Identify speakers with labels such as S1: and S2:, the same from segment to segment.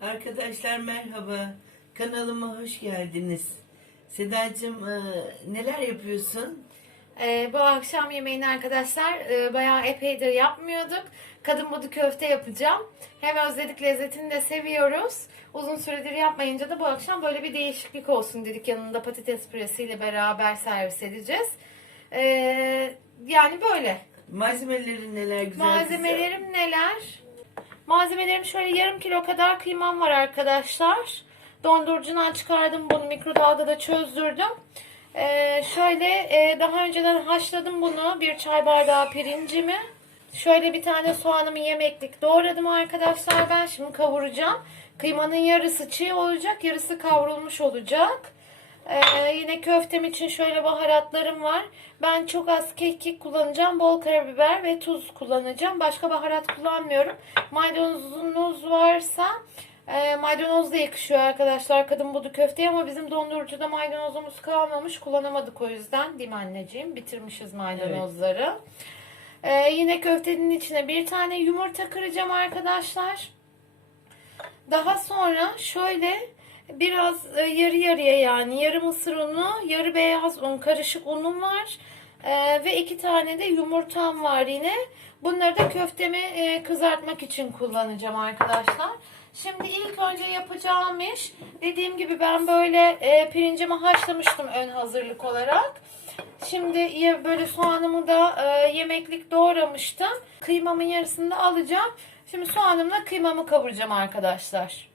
S1: Arkadaşlar merhaba. Kanalıma hoş geldiniz. Sedacığım e, neler yapıyorsun?
S2: Ee, bu akşam yemeğini arkadaşlar e, bayağı epeydir yapmıyorduk. Kadın budu köfte yapacağım. Hem özledik lezzetini de seviyoruz. Uzun süredir yapmayınca da bu akşam böyle bir değişiklik olsun dedik. Yanında patates püresiyle beraber servis edeceğiz. Ee, yani böyle.
S1: Malzemelerin neler güzel
S2: Malzemelerim neler? Malzemelerim şöyle yarım kilo kadar kıymam var arkadaşlar. Dondurucudan çıkardım bunu mikrodalgada çözdürdüm. Ee, şöyle e, daha önceden haşladım bunu. Bir çay bardağı pirincimi. Şöyle bir tane soğanımı yemeklik doğradım arkadaşlar. Ben şimdi kavuracağım. Kıymanın yarısı çiğ olacak, yarısı kavrulmuş olacak. Ee, yine köftem için şöyle baharatlarım var. Ben çok az kekik kullanacağım. Bol karabiber ve tuz kullanacağım. Başka baharat kullanmıyorum. Maydanozunuz varsa e, maydanoz da yakışıyor arkadaşlar. Kadın budu köfteye ama bizim dondurucuda maydanozumuz kalmamış. Kullanamadık o yüzden. Değil mi anneciğim? Bitirmişiz maydanozları. Ee, yine köftenin içine bir tane yumurta kıracağım arkadaşlar. Daha sonra şöyle biraz e, yarı yarıya yani yarı mısır unu, yarı beyaz un, karışık unum var. E, ve iki tane de yumurtam var yine. Bunları da köftemi e, kızartmak için kullanacağım arkadaşlar. Şimdi ilk önce yapacağım iş dediğim gibi ben böyle e, pirincimi haşlamıştım ön hazırlık olarak. Şimdi böyle soğanımı da e, yemeklik doğramıştım. Kıymamın yarısını da alacağım. Şimdi soğanımla kıymamı kavuracağım arkadaşlar.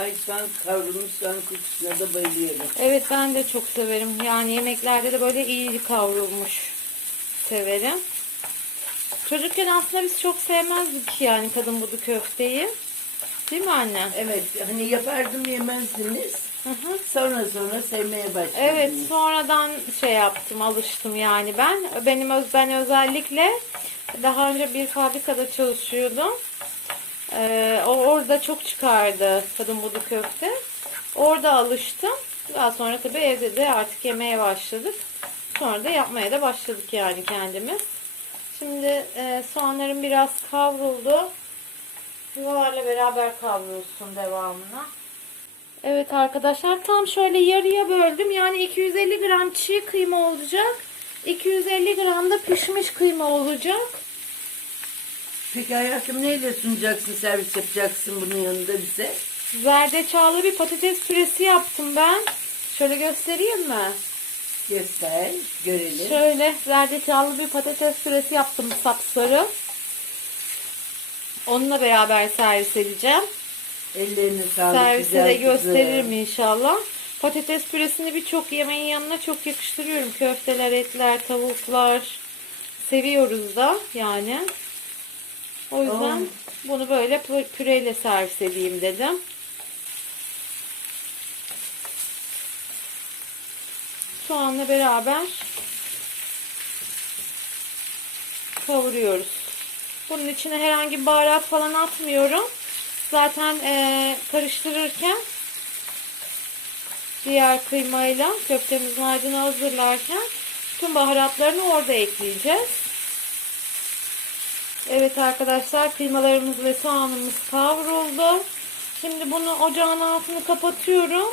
S1: Ay soğan kavrulmuş soğan kokusuna da bayılıyorum.
S2: Evet ben de çok severim. Yani yemeklerde de böyle iyi kavrulmuş severim. Çocukken aslında biz çok sevmezdik yani kadın budu köfteyi. Değil mi anne?
S1: Evet hani yapardım yemezdiniz.
S2: Hı hı.
S1: Sonra sonra sevmeye başladınız.
S2: Evet sonradan şey yaptım alıştım yani ben. Benim öz, ben özellikle daha önce bir fabrikada çalışıyordum. Ee, o orada çok çıkardı kadın budu köfte. Orada alıştım. Daha sonra tabii evde de artık yemeye başladık. Sonra da yapmaya da başladık yani kendimiz. Şimdi e, soğanlarım biraz kavruldu. Yuvarla beraber kavrulsun devamına. Evet arkadaşlar tam şöyle yarıya böldüm. Yani 250 gram çiğ kıyma olacak. 250 gram da pişmiş kıyma olacak.
S1: Peki hayatım neyle sunacaksın servis yapacaksın bunun yanında bize?
S2: Zerdeçallı bir patates püresi yaptım ben. Şöyle göstereyim mi?
S1: Göster görelim.
S2: Şöyle zerdeçallı bir patates püresi yaptım sapsarı. Onunla beraber servis edeceğim.
S1: Ellerine sağlık.
S2: Servise
S1: güzel
S2: de gösteririm inşallah. Patates püresini birçok yemeğin yanına çok yakıştırıyorum. Köfteler, etler, tavuklar seviyoruz da yani. O yüzden
S1: Oh.
S2: bunu böyle pü- püreyle servis edeyim dedim. Soğanla beraber kavuruyoruz. Bunun içine herhangi bir baharat falan atmıyorum. Zaten eee, karıştırırken diğer kıymayla köftemizin harcını hazırlarken tüm baharatlarını orada ekleyeceğiz. Evet arkadaşlar kıymalarımız ve soğanımız kavruldu. Şimdi bunu ocağın altını kapatıyorum.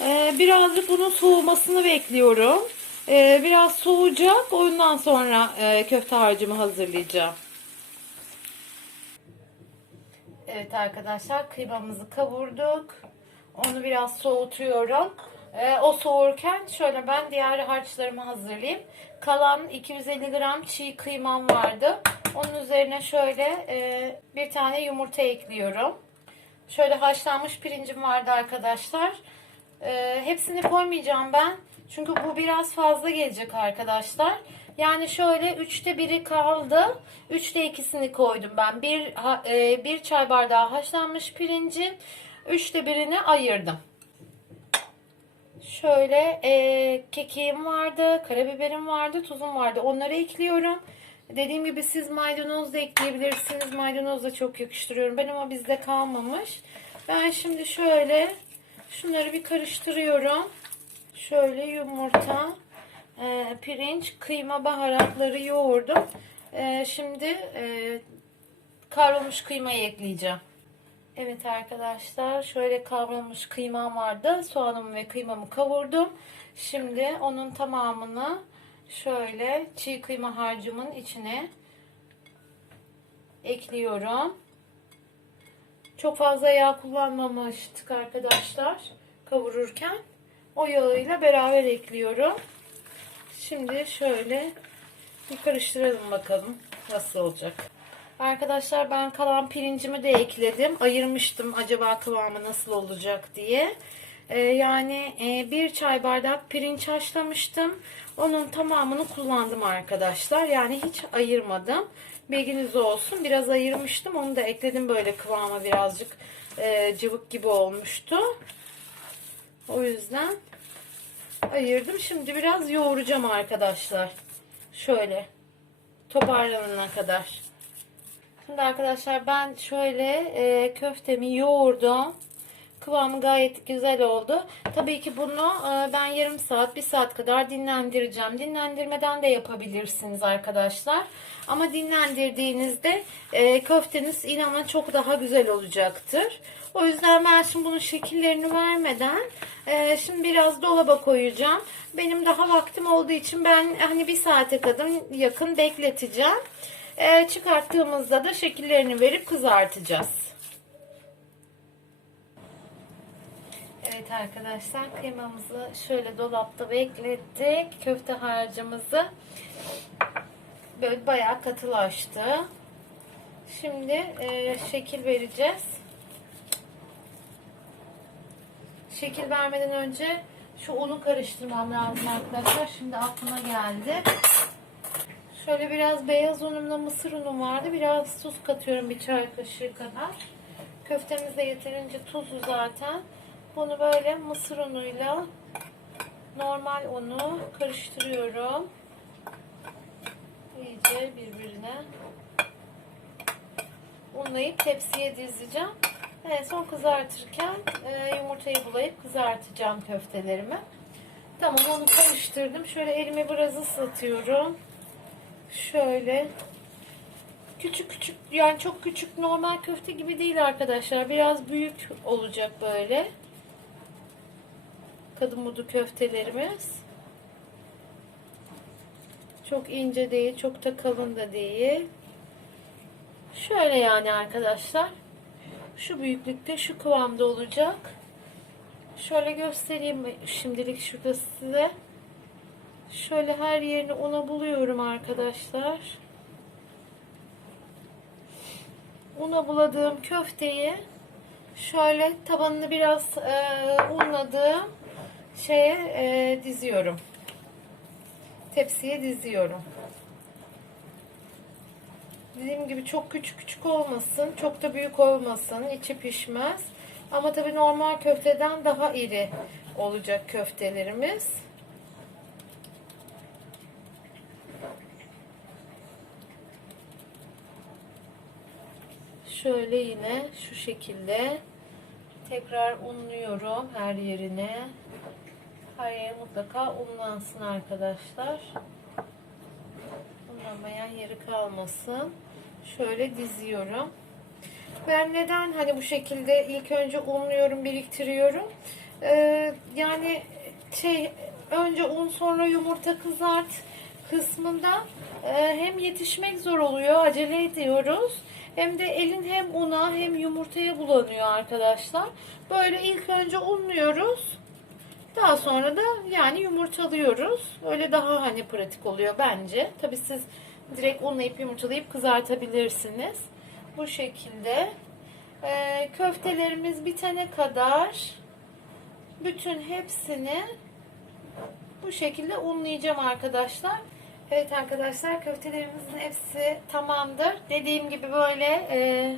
S2: Ee, birazcık bunun soğumasını bekliyorum. Ee, biraz soğuyacak. Ondan sonra e, köfte harcımı hazırlayacağım. Evet arkadaşlar kıymamızı kavurduk. Onu biraz soğutuyorum. Ee, o soğurken şöyle ben diğer harçlarımı hazırlayayım. Kalan 250 gram çiğ kıymam vardı. Onun üzerine şöyle e, bir tane yumurta ekliyorum. Şöyle haşlanmış pirincim vardı arkadaşlar. Ee, hepsini koymayacağım ben. Çünkü bu biraz fazla gelecek arkadaşlar. Yani şöyle üçte biri kaldı. Üçte ikisini koydum ben. Bir, e, bir çay bardağı haşlanmış pirincin üçte birini ayırdım. Şöyle e, kekiğim vardı, karabiberim vardı, tuzum vardı. Onları ekliyorum. Dediğim gibi siz maydanoz da ekleyebilirsiniz. Maydanoz da çok yakıştırıyorum. Ben ama bizde kalmamış. Ben şimdi şöyle şunları bir karıştırıyorum. Şöyle yumurta, e, pirinç, kıyma, baharatları yoğurdum. E, şimdi e, kavrulmuş kıymayı ekleyeceğim. Evet arkadaşlar şöyle kavrulmuş kıymam vardı. Soğanımı ve kıymamı kavurdum. Şimdi onun tamamını şöyle çiğ kıyma harcımın içine ekliyorum. Çok fazla yağ kullanmamıştık arkadaşlar kavururken. O yağıyla beraber ekliyorum. Şimdi şöyle bir karıştıralım bakalım nasıl olacak. Arkadaşlar ben kalan pirincimi de ekledim. Ayırmıştım acaba kıvamı nasıl olacak diye. Ee, yani e, bir çay bardak pirinç haşlamıştım. Onun tamamını kullandım arkadaşlar. Yani hiç ayırmadım. Bilginiz olsun. Biraz ayırmıştım. Onu da ekledim böyle kıvama birazcık e, cıvık gibi olmuştu. O yüzden ayırdım. Şimdi biraz yoğuracağım arkadaşlar. Şöyle toparlanana kadar. Şimdi arkadaşlar ben şöyle e, köftemi yoğurdum. Kıvamı gayet güzel oldu. Tabii ki bunu e, ben yarım saat, bir saat kadar dinlendireceğim. Dinlendirmeden de yapabilirsiniz arkadaşlar. Ama dinlendirdiğinizde e, köfteniz inanın çok daha güzel olacaktır. O yüzden ben şimdi bunun şekillerini vermeden e, şimdi biraz dolaba koyacağım. Benim daha vaktim olduğu için ben hani bir saate kadar yakın bekleteceğim. Çıkarttığımızda da şekillerini verip kızartacağız. Evet arkadaşlar kıymamızı şöyle dolapta beklettik. Köfte harcımızı böyle bayağı katılaştı. Şimdi e, şekil vereceğiz. Şekil vermeden önce şu unu karıştırmam lazım arkadaşlar. Şimdi aklıma geldi. Şöyle biraz beyaz unumla mısır unum vardı. Biraz tuz katıyorum bir çay kaşığı kadar. Köftemiz yeterince tuzlu zaten. Bunu böyle mısır unuyla normal unu karıştırıyorum. İyice birbirine unlayıp tepsiye dizeceğim. Evet, son kızartırken e, yumurtayı bulayıp kızartacağım köftelerimi. Tamam onu karıştırdım. Şöyle elimi biraz ıslatıyorum. Şöyle küçük küçük yani çok küçük normal köfte gibi değil arkadaşlar. Biraz büyük olacak böyle. Kadın köftelerimiz. Çok ince değil, çok da kalın da değil. Şöyle yani arkadaşlar. Şu büyüklükte, şu kıvamda olacak. Şöyle göstereyim şimdilik şurada size. Şöyle her yerini una buluyorum arkadaşlar. Una buladığım köfteyi şöyle tabanını biraz e, unladığım şeye e, diziyorum. Tepsiye diziyorum. Dediğim gibi çok küçük küçük olmasın, çok da büyük olmasın, içi pişmez. Ama tabii normal köfteden daha iri olacak köftelerimiz. Şöyle yine şu şekilde tekrar unluyorum her yerine. Yeri mutlaka unlansın arkadaşlar. Unlamayan yeri kalmasın. Şöyle diziyorum. Ben neden hani bu şekilde ilk önce unluyorum, biriktiriyorum. Ee, yani şey önce un sonra yumurta kızart kısmında e, hem yetişmek zor oluyor, acele ediyoruz. Hem de elin hem una hem yumurtaya bulanıyor arkadaşlar. Böyle ilk önce unluyoruz. Daha sonra da yani yumurtalıyoruz. Öyle daha hani pratik oluyor bence. Tabi siz direkt unlayıp yumurtalayıp kızartabilirsiniz. Bu şekilde. Ee, köftelerimiz bitene kadar bütün hepsini bu şekilde unlayacağım arkadaşlar. Evet arkadaşlar köftelerimizin hepsi tamamdır. Dediğim gibi böyle e,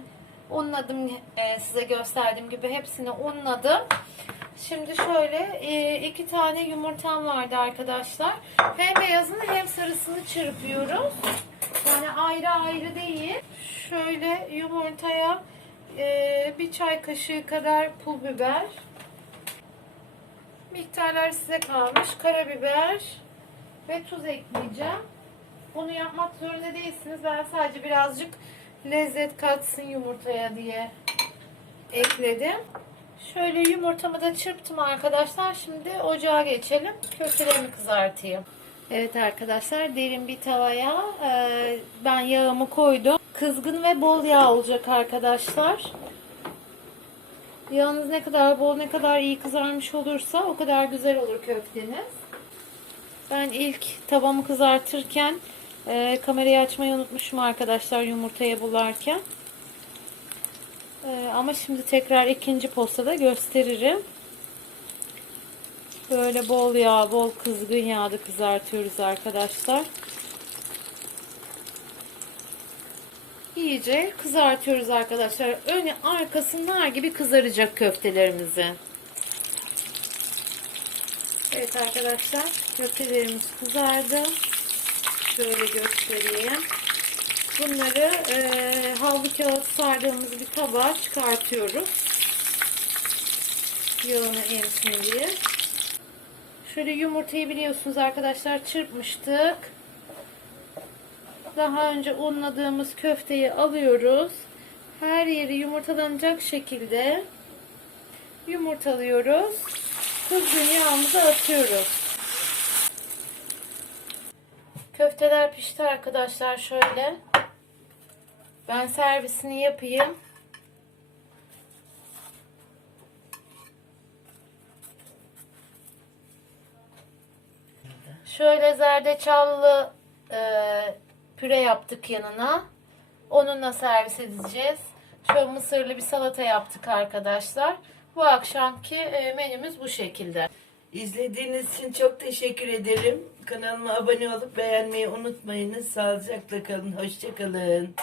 S2: unladım e, size gösterdiğim gibi hepsini unladım. Şimdi şöyle e, iki tane yumurtam vardı arkadaşlar. Hem beyazını hem sarısını çırpıyoruz. Yani ayrı ayrı değil. Şöyle yumurtaya e, bir çay kaşığı kadar pul biber. Miktarlar size kalmış. Karabiber ve tuz ekleyeceğim. Bunu yapmak zorunda değilsiniz. Ben sadece birazcık lezzet katsın yumurtaya diye ekledim. Şöyle yumurtamı da çırptım arkadaşlar. Şimdi ocağa geçelim. Köftelerimi kızartayım. Evet arkadaşlar derin bir tavaya e, ben yağımı koydum. Kızgın ve bol yağ olacak arkadaşlar. Yağınız ne kadar bol ne kadar iyi kızarmış olursa o kadar güzel olur köfteniz. Ben ilk tavamı kızartırken e, kamerayı açmayı unutmuşum arkadaşlar yumurtaya bularken. E, ama şimdi tekrar ikinci postada gösteririm. Böyle bol yağ, bol kızgın yağda kızartıyoruz arkadaşlar. İyice kızartıyoruz arkadaşlar. Önü arkası nar gibi kızaracak köftelerimizin. Evet arkadaşlar köftelerimiz kızardı. Şöyle göstereyim. Bunları e, havlu kağıt sardığımız bir tabağa çıkartıyoruz. Yağını emsin diye. Şöyle yumurtayı biliyorsunuz arkadaşlar çırpmıştık. Daha önce unladığımız köfteyi alıyoruz. Her yeri yumurtalanacak şekilde yumurtalıyoruz. Kızgın yağımızı atıyoruz. Köfteler pişti arkadaşlar şöyle. Ben servisini yapayım. Şöyle zerdeçallı e, püre yaptık yanına. Onunla servis edeceğiz. Şöyle mısırlı bir salata yaptık arkadaşlar. Bu akşamki e, menümüz bu şekilde.
S1: İzlediğiniz için çok teşekkür ederim. Kanalıma abone olup beğenmeyi unutmayınız. Sağlıcakla kalın. Hoşçakalın.